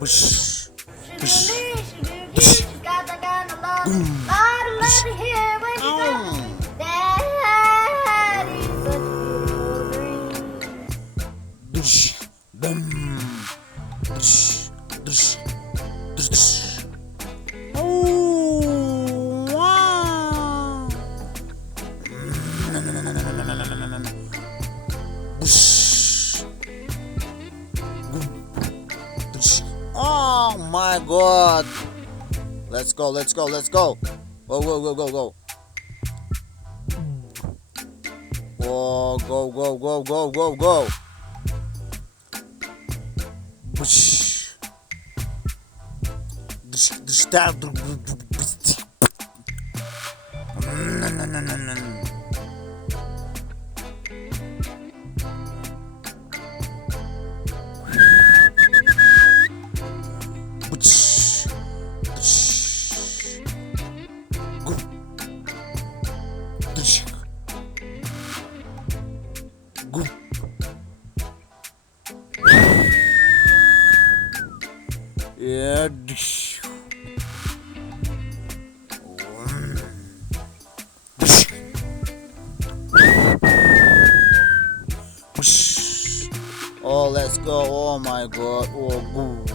Bush. Bush. Dush. Bum. Dush. Dush. Dush. Dush. Oh, wow. Bush. Dush. Oh my god. Let's go, let's go, let's go. Go, go, go, go, go. Whoa, go, go, go, go, go, go. Bush. Stab. Yeah. Oh, let's go. Oh my god. Oh, good.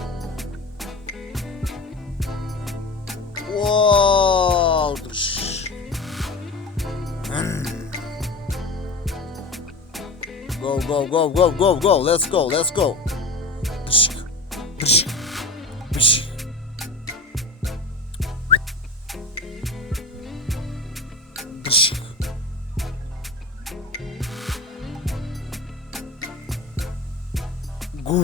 Whoa. Go, go, go, go, go, go. Let's go, let's go. Go.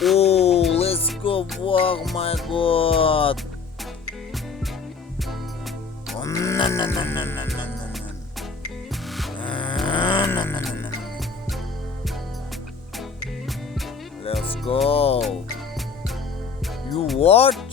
Oh, let's go. Oh my god. Oh, no, no, no, no, no, no, no. No, no, no, no. Let's go. You what?